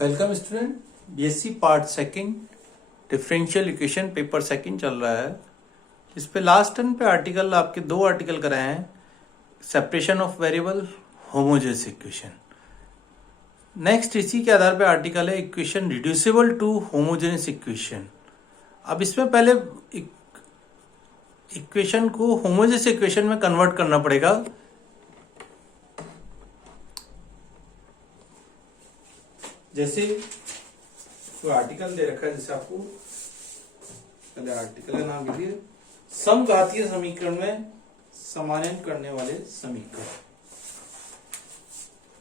Welcome student. BSc part second differential equation paper second चल रहा है। इस पे लास्ट टर्न पे आर्टिकल आपके दो आर्टिकल कराए हैं, separation of variable, homogeneous equation. Next इसी के आधार पे आर्टिकल है equation reducible to homogeneous equation. अब इसमें पहले इक्वेशन को होमोजेनियस इक्वेशन में कन्वर्ट करना पड़ेगा। जैसे कोई आर्टिकल दे रखा है, जैसे आपको पहले आर्टिकल का नाम लिखिए, समघातीय समीकरण में समानयन करने वाले समीकरण,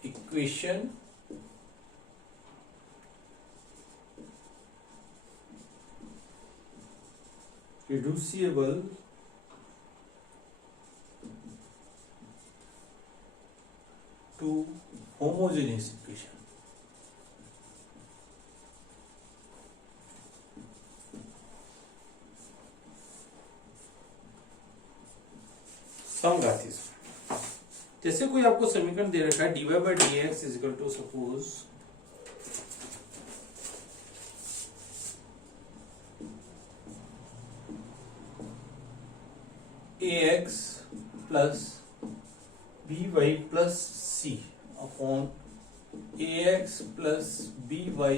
equation reducible to homogeneous equation. समघातीय, जैसे कोई आपको समीकरण दे रखा है dy by dx is equal to suppose ax plus by plus c upon ax plus by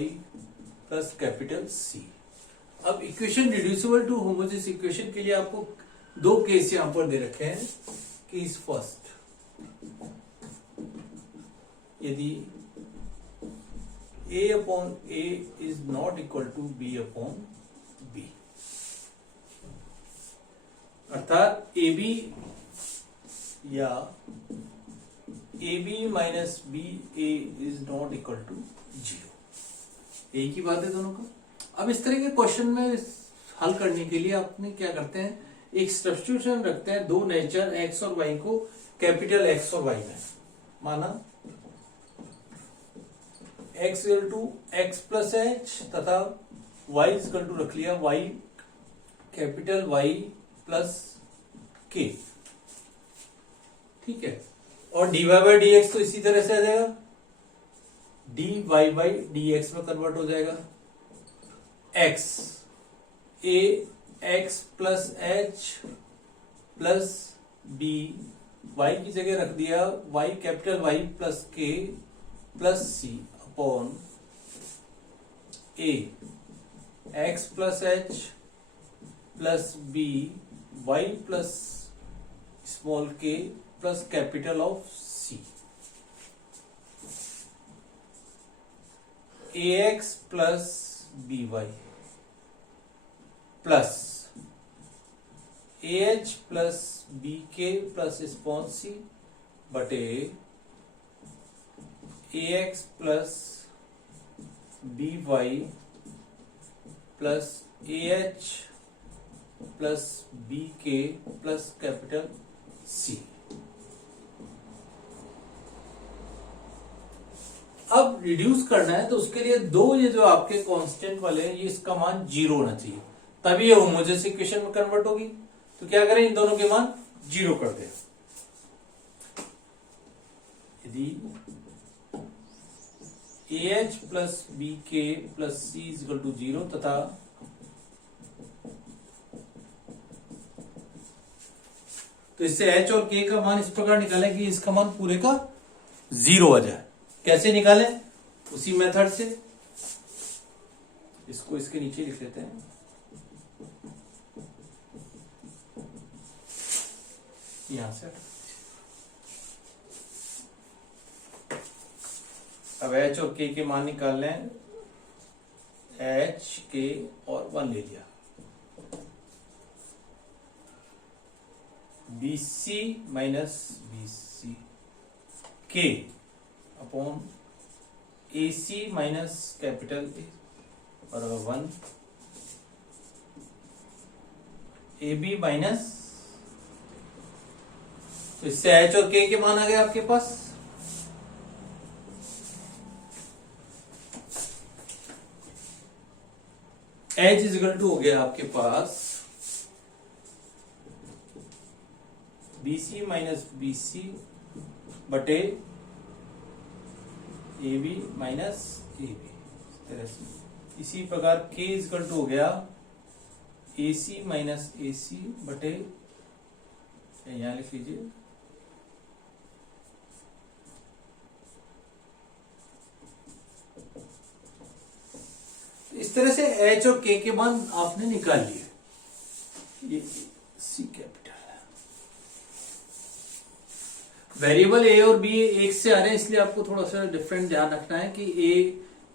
plus capital C। अब equation reducible to homogeneous equation के लिए आपको दो केस यहां पर दे रखे हैं। केस फर्स्ट, यदि a upon a is not equal to b upon b, अर्थात ab या ab minus B A is not equal to 0। एक ही बात है दोनों का। अब इस तरह के क्वेश्चन में हल करने के लिए अपने क्या करते हैं, एक सब्स्टिट्यूशन रखते हैं दो नेचर x और y को कैपिटल X और y में। माना x equal to x plus H तथा y इक्वल टू रख लिया y capital Y plus k, ठीक है। और dy बाई डी एक्स तो इसी तरह से आ जाएगा, dy बाई dx में कन्वर्ट हो जाएगा। x a x plus H plus b, y की जगह रख दिया y capital Y plus k plus c upon a x plus H plus b y plus small k plus capital of c। ax plus by plus ah plus bk plus small c बटे ax plus by plus ah plus bk plus capital c। अब reduce करना है तो उसके लिए दो ये जो आपके कांस्टेंट वाले हैं, ये इसका मान 0 होना चाहिए, तभी ये होमोजेनियस इक्वेशन में कन्वर्ट होगी। तो क्या करें, इन दोनों के मान 0 कर दें। यदि ah plus bk plus c is equal to 0 तथा तो इससे h और k का मान इस प्रकार निकालें कि इसका मान पूरे का 0 आ जाए। कैसे निकालें, उसी मेथड से, इसको इसके नीचे लिख लेते हैं। यहां से अब h और k के मान निकाल लें। h k और 1 ले लिया, BC minus BC k upon AC minus capital A बराबर 1, AB माइनस, तो इससे H और K के मान आ गए आपके पास। H इज इक्वल टू हो गया आपके पास BC माइनस BC बटे A B minus A B. तरह से। इसी प्रकार k इजकल टू हो गया AC माइनस AC बटे, यहां लिख लीजिए इस तरह से H और K के मान आपने निकाल लिए। ये C कैपिटल है। वेरिएबल A और B एक से आ रहे हैं, इसलिए आपको थोड़ा सा डिफरेंट ध्यान रखना है कि A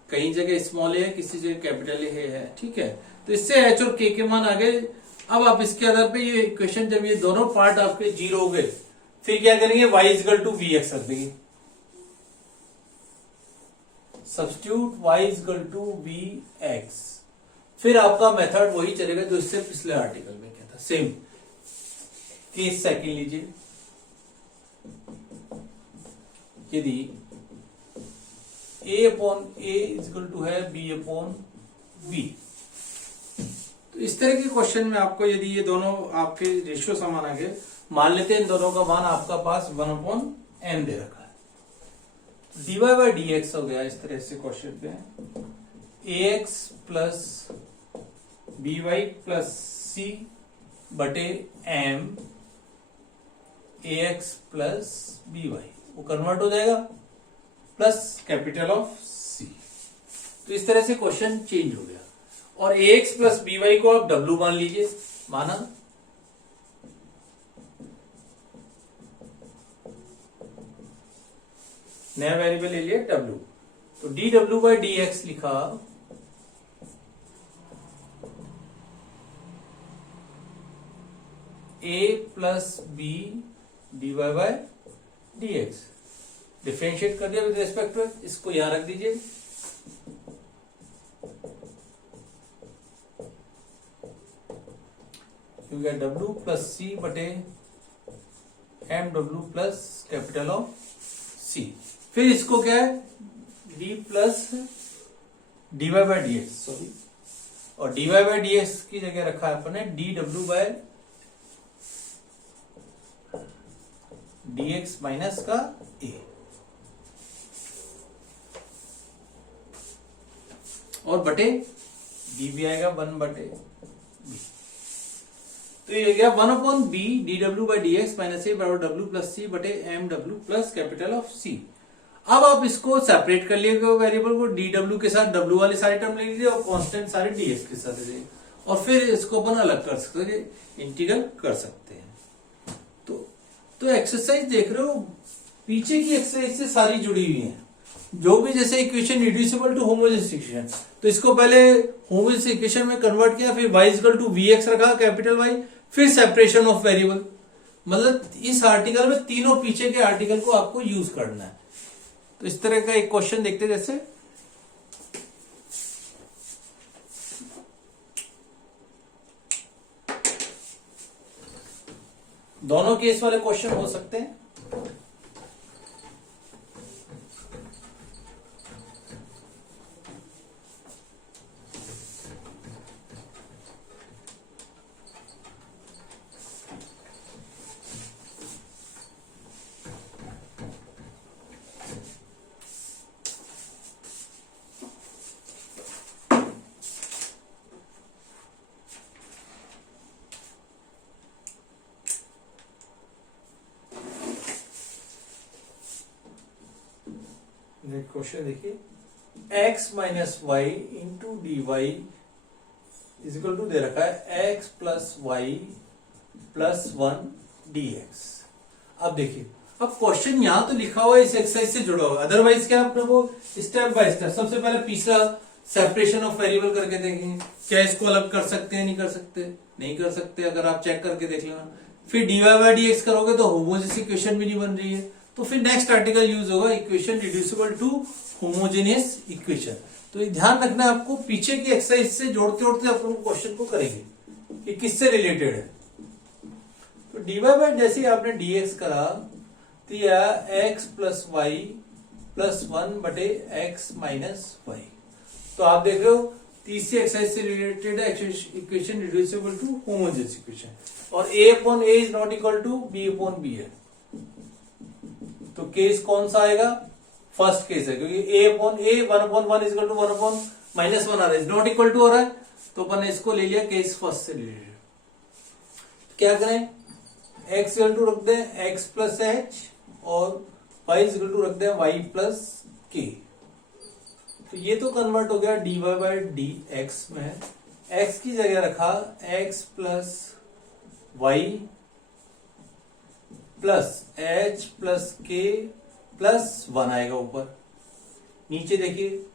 कई जगह स्मॉल है, किसी जगह कैपिटल ए है, ठीक है। तो इससे H और K के मान आ गए। अब आप इसके आधार पे ये इक्वेशन, जब ये दोनों पार्ट आपके जीरो हो गए, फिर क्या करेंगे, y इजकल टू vx रख देंगे। Substitute y is equal to vx, फिर आपका मेथड वही चलेगा जो इससे पिछले आर्टिकल में क्या था, सेम। केस सेकंड लीजिए, यदि a upon a is equal to है b अपॉन b, तो इस तरह के क्वेश्चन में आपको यदि ये दोनों आपके रेशियो समान आ गए, मान लेते हैं इन दोनों का मान आपका पास 1 अपॉन m दे रखा है, dy बाई dx हो गया इस तरह से क्वेश्चन पे ax plus by plus c बटे m ax प्लस by, वो कन्वर्ट हो जाएगा प्लस कैपिटल ऑफ c। तो इस तरह से क्वेश्चन चेंज हो गया। और ax प्लस by को आप w मान लीजिए, माना, नया वेरिएबल ले लिया w, तो dw बाई dx लिखा, a plus b dy by dx, differentiate कर दिया विद रेस्पेक्ट टू, इसको यहां रख दीजिए। w प्लस c बटे M W plus capital of c, फिर इसको क्या है, d plus dy by D X, sorry, और dy बाई डी एक्स की जगह रखा है अपने dw बाय dx माइनस का a, और बटे b भी आएगा 1 बटे b, तो ये गया 1 upon b dw by dx minus a बराबर w प्लस c बटे M W plus capital of c। अब आप इसको सेपरेट कर लिएगा वेरिएबल को, dw के साथ w वाली सारी टर्म ले लीजिए और कांस्टेंट सारे dx के साथ ले लीजिए, और फिर इसको अपन अलग कर सकते हैं, इंटीग्रल कर सकते हैं। तो एक्सरसाइज देख रहे हो, पीछे की एक्सरसाइज से सारी जुड़ी हुई है। जो भी जैसे equation reducible to homogeneous equation, तो इसको पहले होमोजेनियस इक्वेशन में कन्वर्ट किया, फिर y इक्वल टू vx रखा कैपिटल Y, फिर सेपरेशन ऑफ वेरिएबल। मतलब इस आर्टिकल में तीनों पीछे के आर्टिकल को आपको यूज करना है। तो इस तरह का एक क्वेश्चन देखते हैं, जैसे दोनों केस वाले क्वेश्चन हो सकते हैं। क्वेश्चन देखिए, x minus y into D y is equal to दे रखा है x plus Y plus 1 dx। अब देखिए, अब क्वेश्चन यहां तो लिखा हुआ है इस एक्सरसाइज से जुड़ा हुआ, अदरवाइज क्या आपने वो स्टेप बाय स्टेप, सबसे पहले तीसरा सेपरेशन ऑफ वेरिएबल करके देखेंगे, क्या इसको अलग कर सकते हैं, नहीं कर सकते, नहीं कर सकते, अगर आप चेक करके देख लेना। फिर dy बाई dx करोगे तो होमोजेनियस इक्वेशन भी नहीं बन रही है, तो फिर नेक्स्ट आर्टिकल यूज होगा equation reducible to homogeneous equation. तो ये ध्यान रखना है आपको, पीछे की एक्सरसाइज से जोड़ते जोड़ते अपन क्वेश्चन को करेंगे कि किससे रिलेटेड है। तो dy बाई जैसे ही आपने dx करा तो यह x प्लस वाई प्लस 1 बटे x माइनस वाई। तो आप देख रहे हो तीसरी एक्सरसाइज से रिलेटेड है equation reducible to homogeneous equation, और a upon a is not equal to b upon b है। तो केस कौन सा आएगा, फर्स्ट केस है, क्योंकि a upon a 1/1 is equal to 1/-1 आ रहा है, नॉट इक्वल टू हो रहा है, तो अपन ने इसको ले लिया केस फर्स्ट से ले लिया। क्या करें, x इक्वल टू रख दें x प्लस एच और y इक्वल टू रख दें y प्लस के। तो ये तो कन्वर्ट हो गया dy बाई डी एक्स में, x की जगह रखा x plus Y plus H plus K plus 1 आएगा ऊपर। नीचे देखिए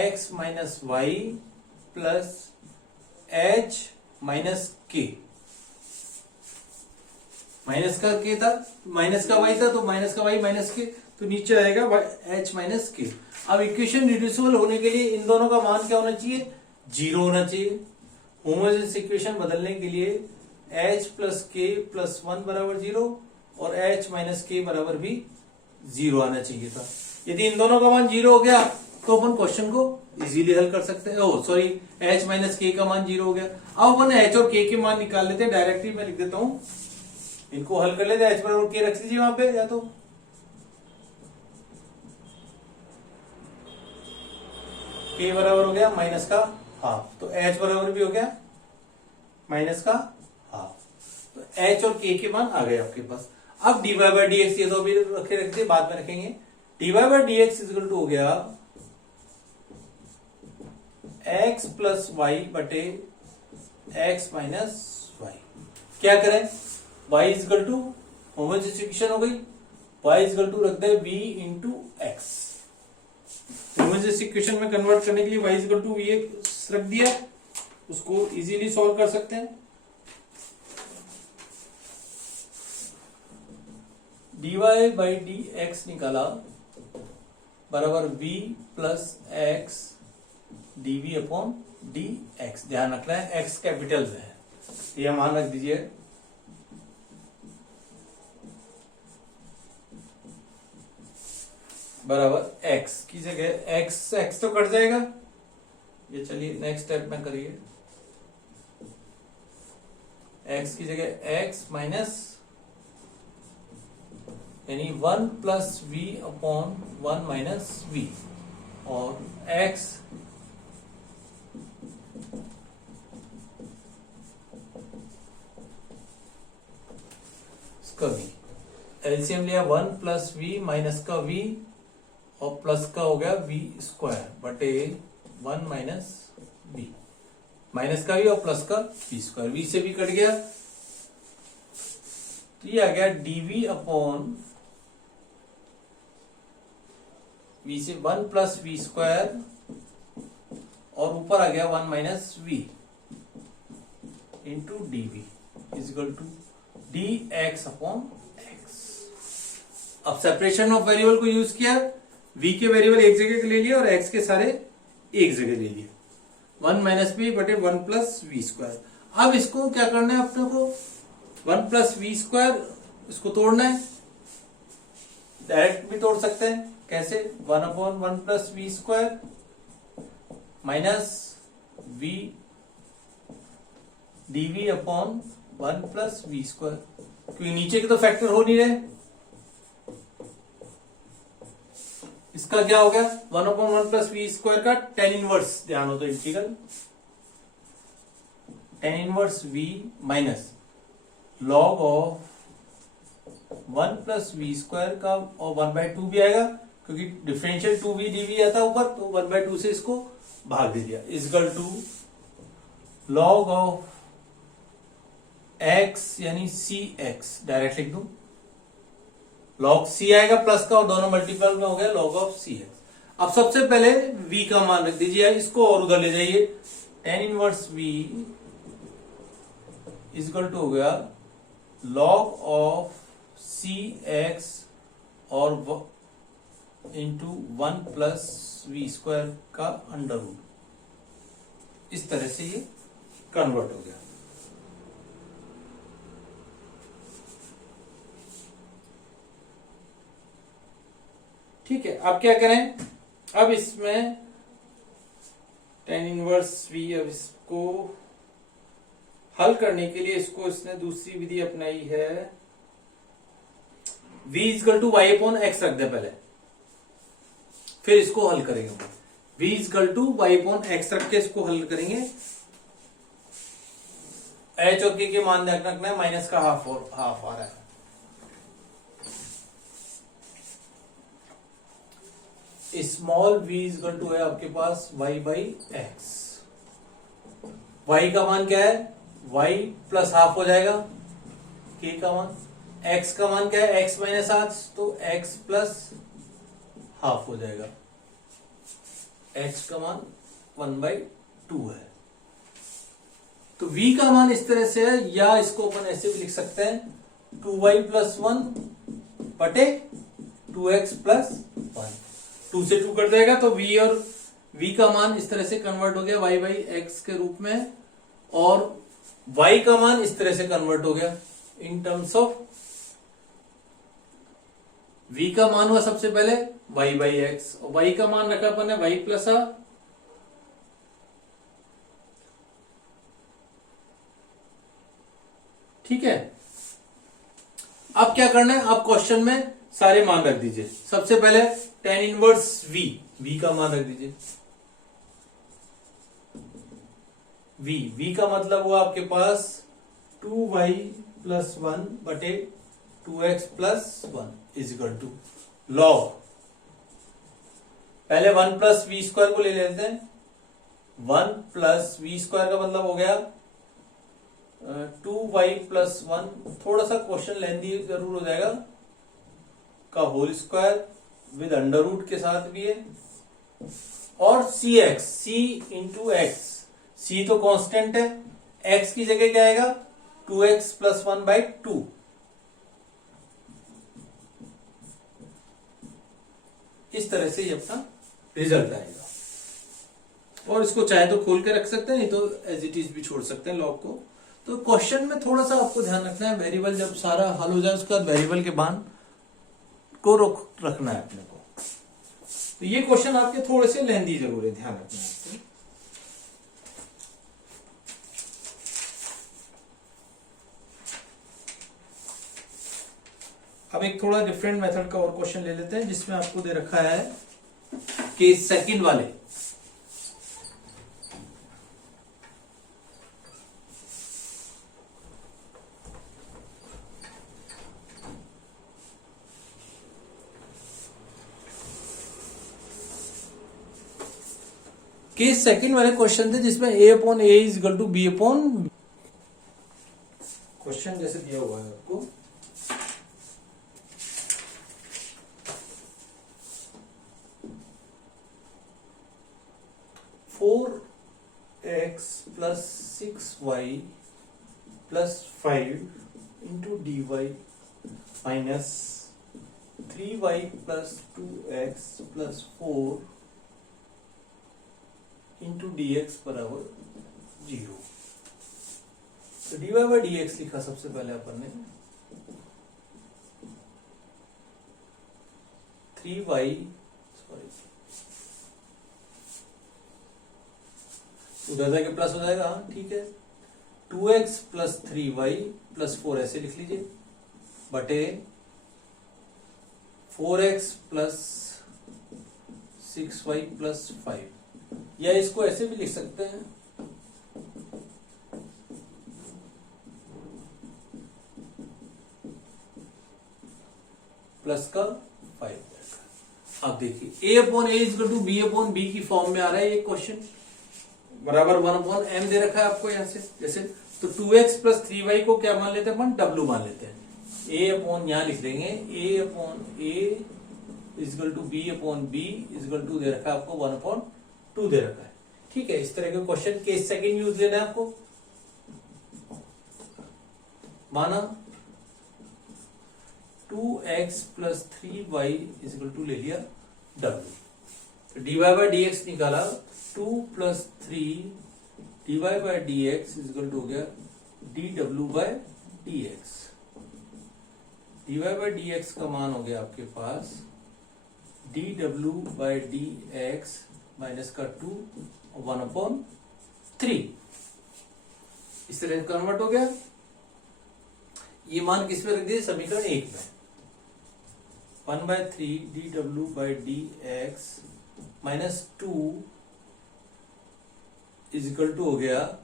x minus Y plus H minus K, minus का के था, माइनस का वाई था, तो माइनस का वाई माइनस के, तो नीचे आएगा एच माइनस के। अब इक्वेशन रिड्यूसिबल होने के लिए इन दोनों का मान क्या होना चाहिए, 0 होना चाहिए। होमोजेनियस इक्वेशन बदलने के लिए एच प्लस के प्लस 1 बराबर 0 और एच माइनस के बराबर भी 0 आना चाहिए था। यदि इन दोनों का मान 0 हो गया तो अपन क्वेश्चन को इजीली हल कर सकते हैं। ओ सॉरी, एच माइनस के का मान 0 हो गया। अब अपन एच और के मान निकाल लेते हैं, डायरेक्टली मैं लिख देता हूं, इनको हल कर लेते हैं। एच बराबर के रख लीजिए वहां पे, या तो के बराबर हो गया माइनस का हाफ, तो एच बराबर भी हो गया माइनस का हाफ, तो एच और के मान आ गए आपके पास। अब dy बाई डी एक्स, ये तो अभी रखते बाद में रखेंगे। dy by D X equal to हो गया x प्लस वाई बटे x माइनस वाई। क्या करें, y equal to homogeneous equation हो गई, y इक्वल टू रख दे v into X. Homogeneous equation में कन्वर्ट करने के लिए y इक्वल टू v रख दिया, उसको इजीली सॉल्व कर सकते हैं। dy बाई डी एक्स निकाला बराबर v plus x dv upon D x. ध्यान रखना है x कैपिटल में है, ये मान रख दीजिए। बराबर x की जगह x तो कट जाएगा, ये चलिए नेक्स्ट स्टेप में करिए। x की जगह x माइनस यानी 1 plus v upon 1 minus v और x का v। एलसीएम लिया 1 प्लस v माइनस का v और प्लस का हो गया v स्क्वायर बटे 1 माइनस v, माइनस का v और प्लस का v स्क्वायर, v से v कट गया, तो ये आ गया dv अपॉन v से 1 प्लस v स्क्वायर और ऊपर आ गया 1 minus v into dv is equal to dx upon x। अब सेपरेशन ऑफ वेरिएबल को यूज किया, v के वेरिएबल एक जगह ले लिया और x के सारे एक जगह ले लिया, 1 माइनस v बटे 1 प्लस वी स्क्वायर। अब इसको क्या करना है अपने को, 1 प्लस वी स्क्वायर इसको तोड़ना है, डायरेक्ट भी तोड़ सकते हैं। कैसे, 1 upon 1 plus V square minus v dv upon 1 plus V square, क्योंकि नीचे के तो फैक्टर हो नहीं रहे। इसका क्या हो गया, 1 अपॉन 1 प्लस वी स्क्वायर का टेन इनवर्स, ध्यान हो तो integral tan inverse v minus log of 1 plus V square का, और 1/2 भी आएगा क्योंकि डिफरेंशियल 2v dv आता है ऊपर, तो 1/2 से इसको भाग दे दिया, is equal to log of x यानी सी एक्स, डायरेक्ट लिख दूं, लॉग c आएगा प्लस का और दोनों मल्टीपल में हो गया लॉग ऑफ सी एक्स। अब सबसे पहले v का मान रख दीजिए, इसको और उधर ले जाइए, tan inverse v is equal to हो गया लॉग ऑफ सी एक्स और इंटू 1 प्लस वी स्क्वायर का अंडर रूट, इस तरह से ये कन्वर्ट हो गया। ठीक है, अब क्या करें, अब इसमें टेन इनवर्स वी, अब इसको हल करने के लिए इसको इसने दूसरी विधि अपनाई है, v equal to Y upon X रख दे पहले, फिर इसको हल करेंगे। v is equal to Y upon X रख के इसको हल करेंगे। एच और के मान रखना है, माइनस का हाफ और हाफ आ रहा है। स्मॉल v इजकल टू है आपके पास y बाई एक्स। y का मान क्या है, y प्लस हाफ हो जाएगा, k का मान। x का मान क्या है, x माइनस हाफ, तो x प्लस हाफ हो जाएगा। x का मान 1/2 है। तो v का मान इस तरह से है, या इसको अपन ऐसे भी लिख सकते हैं 2y प्लस 1 बटे 2x प्लस 1। 2 से 2 कट जाएगा, तो v और v का मान इस तरह से कन्वर्ट हो गया y बाई एक्स के रूप में, और y का मान इस तरह से कन्वर्ट हो गया इन टर्म्स ऑफ v का मान हुआ सबसे पहले y बाई एक्स, और y का मान रखा अपन ने y प्लस a, ठीक है। अब क्या करना है, आप क्वेश्चन में सारे मान रख दीजिए। सबसे पहले tan इनवर्स v का मान रख दीजिए। v का मतलब हुआ आपके पास 2y प्लस 1 बटे 2x plus 1 is equal to log, पहले 1 प्लस वी स्क्वायर को ले लेते हैं। 1 प्लस वी स्क्वायर का मतलब हो गया 2y प्लस 1, थोड़ा सा क्वेश्चन लेंदी जरूर हो जाएगा, का whole square with under root के साथ भी है, और C X, C into X, C तो कांस्टेंट है, एक्स की जगह क्या आएगा 2x प्लस 1/2। इस तरह से ये अपना रिजल्ट आएगा, और इसको चाहे तो खोल के रख सकते हैं, नहीं तो एज इट इज भी छोड़ सकते हैं लॉग को। तो क्वेश्चन में थोड़ा सा आपको ध्यान रखना है, वेरिएबल जब सारा हल हो जाए उसके बाद वेरिएबल के मान को रखना है अपने को। तो ये क्वेश्चन आपके थोड़े से लेंदी जरूर है, ध्यान रखना है। अब एक थोड़ा डिफरेंट मेथड का और क्वेश्चन ले लेते हैं, जिसमें आपको दे रखा है केस सेकंड वाले। केस सेकंड वाले क्वेश्चन थे जिसमें a upon A is equal to B upon, question जैसे दिया हुआ है आपको, four X plus 6y plus 5 into D Y minus 3y plus 2x plus 4 into D X बराबर 0। तो D Y by D X लिखा सबसे पहले अपन ने, 3y, सॉरी उधर जाके प्लस हो जाएगा, ठीक है, 2x प्लस 3y प्लस 4 ऐसे लिख लीजिए, बटे 4x प्लस 6y प्लस 5, या इसको ऐसे भी लिख सकते हैं, प्लस का 5। अब देखिए a upon A is equal to B upon B की फॉर्म में आ रहा है ये क्वेश्चन, बराबर 1 अपॉन एम दे रखा है आपको यहां से, जैसे तो 2x प्लस 3y को क्या मान लेते हैं अपन, w मान लेते हैं। a अपॉन यहां लिख देंगे a upon A is equal to B upon b equal to दे रखा है आपको 1/2 दे रखा है, ठीक है। इस तरह के क्वेश्चन केस सेकंड यूज लेना है आपको। माना 2x plus 3y is equal to ले लिया w, तो dy बाई डी एक्स निकाला, 2 plus 3 dy by D X is equal to हो गया dw by D X. dy by D X का मान हो गया आपके पास dw by D X minus का 2 1/3, इस तरह कन्वर्ट हो गया। ये मान किस में रख दिए, समीकरण 1 में, 1/3 dw by D X -2 is equal to हो गया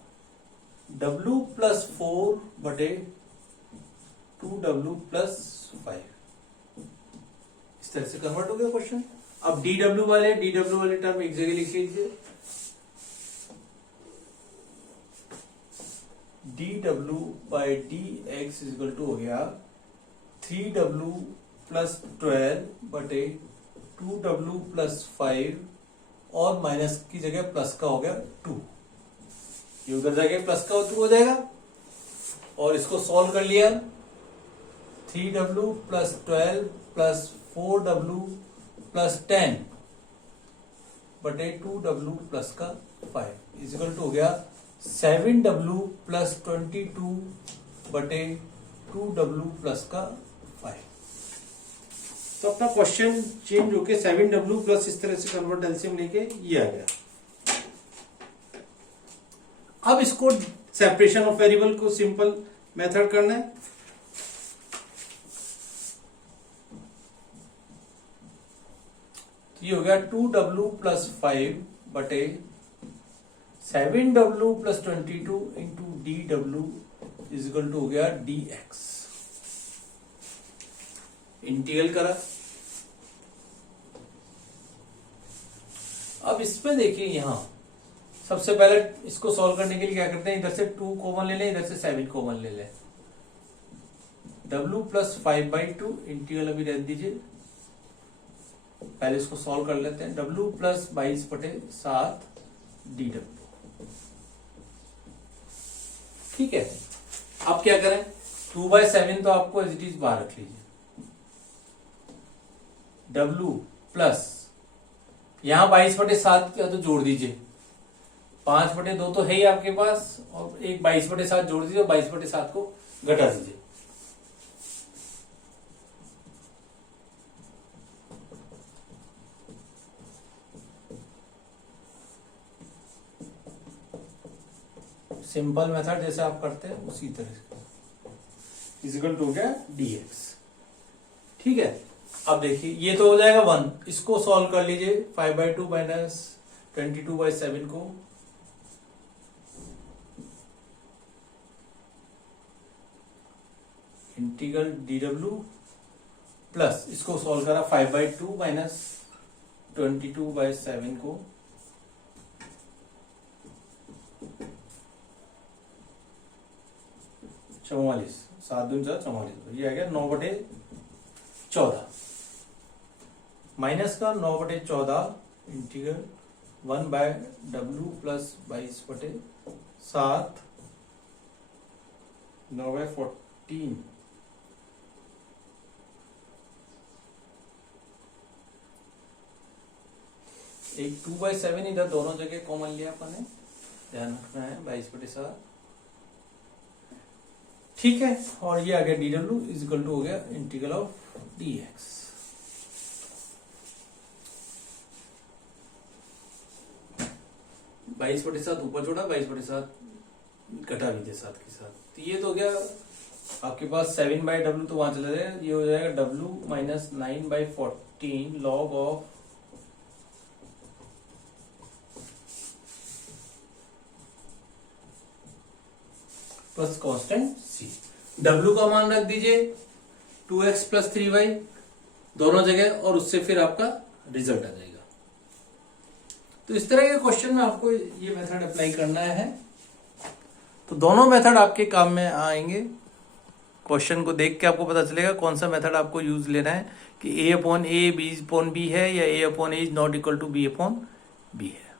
W + 4 बटे 2W + 5। इस तरह से कन्वर्ट हो गया क्वेश्चन। अब DW वाले टर्म एक जगह लिख लीजिए। dW/dx इज इक्वल टू हो गया 3W + 12 बटे 2W + 5 और माइनस की जगह प्लस का हो गया 2। ये उधर जाके प्लस का 2 हो जाएगा और इसको सॉल्व कर लिया। 3W + 12 + 4W + 10 बटे 2W + का 5 इज इक्वल टू हो गया 7W + 22 बटे 2W + का 5। तो अपना क्वेश्चन चेंज होके 7W + इस तरह से कन्वर्ट एलसीएम लेके ये आ गया। अब इसको सेपरेशन ऑफ वेरिएबल को सिंपल मेथड करना है। तो ये हो गया 2W + 5 बटे 7W + 22 इंटू DW इज इक्वल टू हो गया dx। इंटीग्रल करा। अब इसमें देखिए यहां सबसे पहले इसको सॉल्व करने के लिए क्या करते हैं, इधर से 2 कॉमन ले लें, इधर से 7 कॉमन ले लें। W + 5/2 इंटीग्रल अभी रहने दीजिए, पहले इसको सॉल्व कर लेते हैं। W + 22 बटे 7 DW। ठीक है, अब क्या करें, 2/7 तो आपको एज इट इज बाहर रख लीजिए। W प्लस यहां 22/7 क्या तो जोड़ दीजिए, 5/2 तो है ही आपके पास, और एक 22/7 जोड़ दीजिए, 22/7 को घटा दीजिए। सिंपल मेथड जैसे आप करते हैं उसी तरह से इज इक्वल टू हो गया dx। ठीक है, अब देखिए ये तो हो जाएगा 1, इसको सॉल्व कर लीजिए। 5/2 माइनस 22/7 को इंटीग्रल DW प्लस इसको सॉल्व करा 5/2 माइनस 22/7 को 44, 7 दूनी 44, ये आ गया 9/14 माइनस का 9/14 इंटीग्रल 1/W + 22/7 9/14। एक 2/7 इधर दोनों जगह कॉमन लिया अपन ने, ध्यान रखना है 22/7। ठीक है, और ये आ गया DW इज इक्वल टू हो गया इंटीग्रल ऑफ dx। बाईस बटे 7 ऊपर छोड़ा, 22/7 घटा लीजिए 7 के साथ, तो ये तो हो गया आपके पास 7/W, तो वहां चला जाएगा, ये हो जाएगा W - 9/14 log of plus constant C। W का मान रख दीजिए 2x + 3y दोनों जगह, और उससे फिर आपका रिजल्ट आ जाएगा। तो इस तरह के क्वेश्चन में आपको ये मेथड अप्लाई करना है। तो दोनों मेथड आपके काम में आएंगे। क्वेश्चन को देख के आपको पता चलेगा कौन सा मेथड आपको यूज लेना है, कि A/A B/B है या A/A is not equal to B/B है।